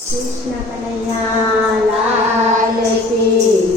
કૃષ્ણ કનૈયા લાલ કી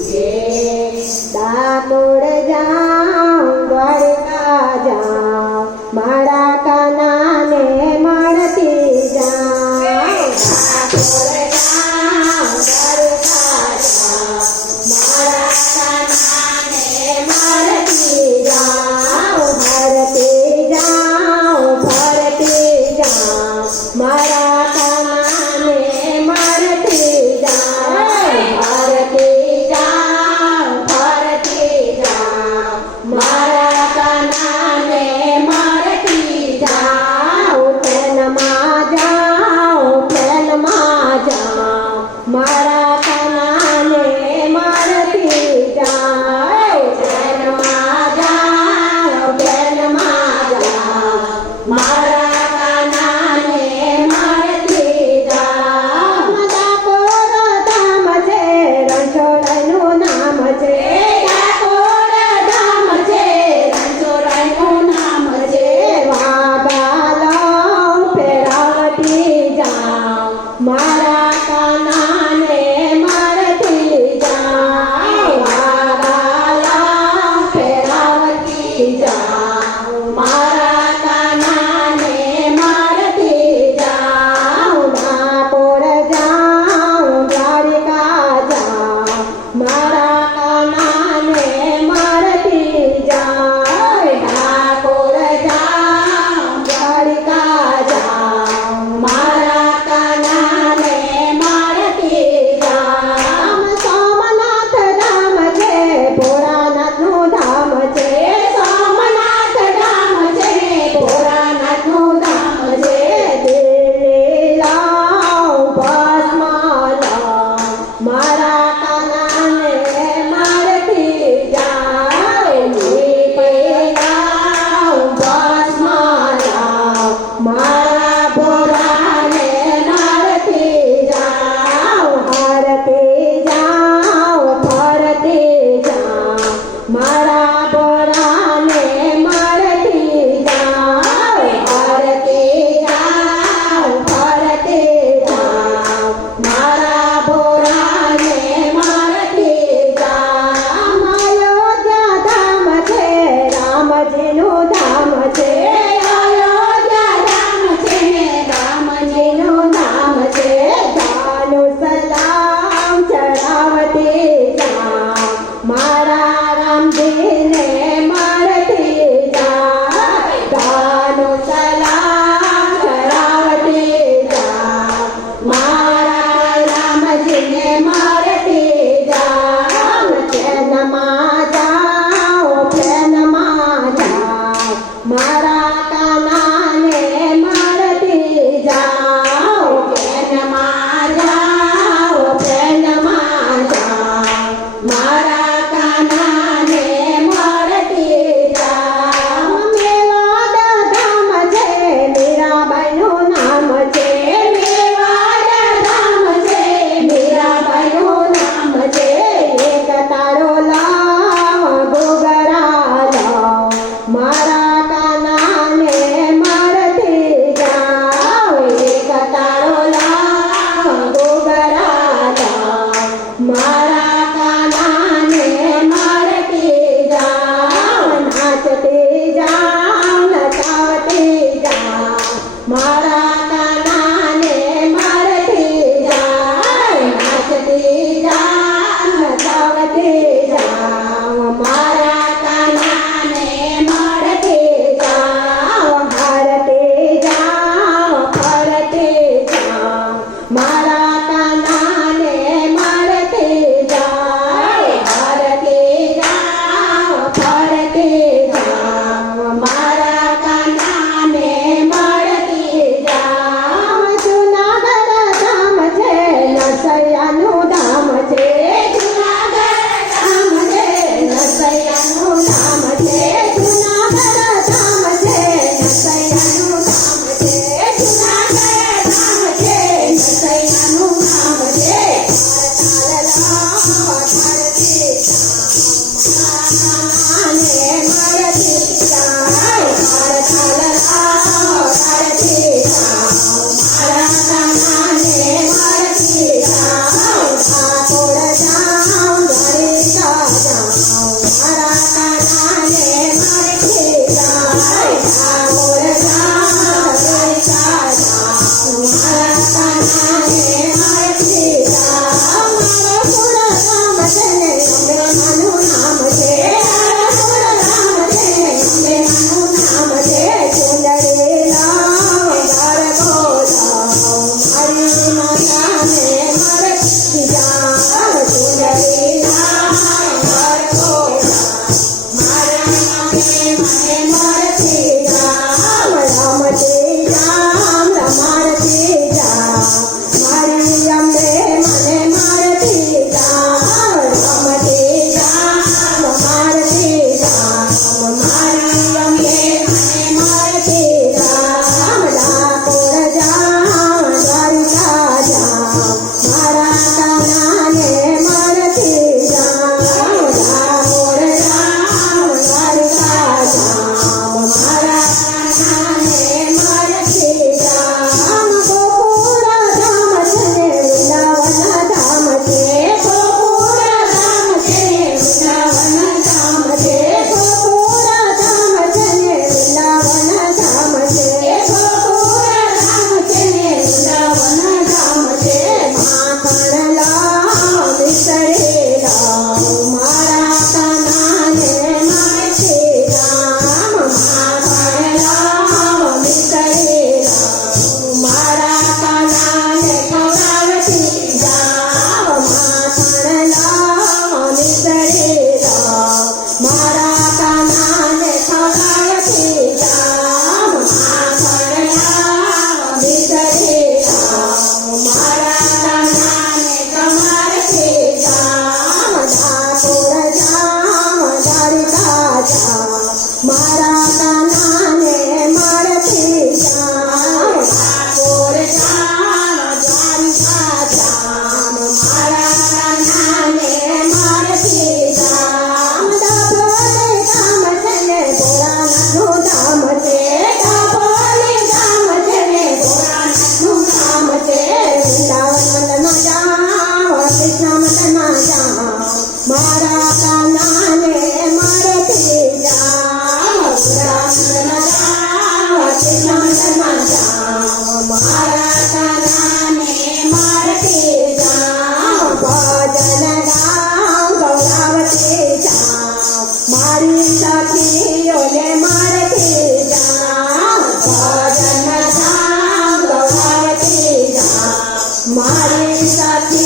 મારી સાથે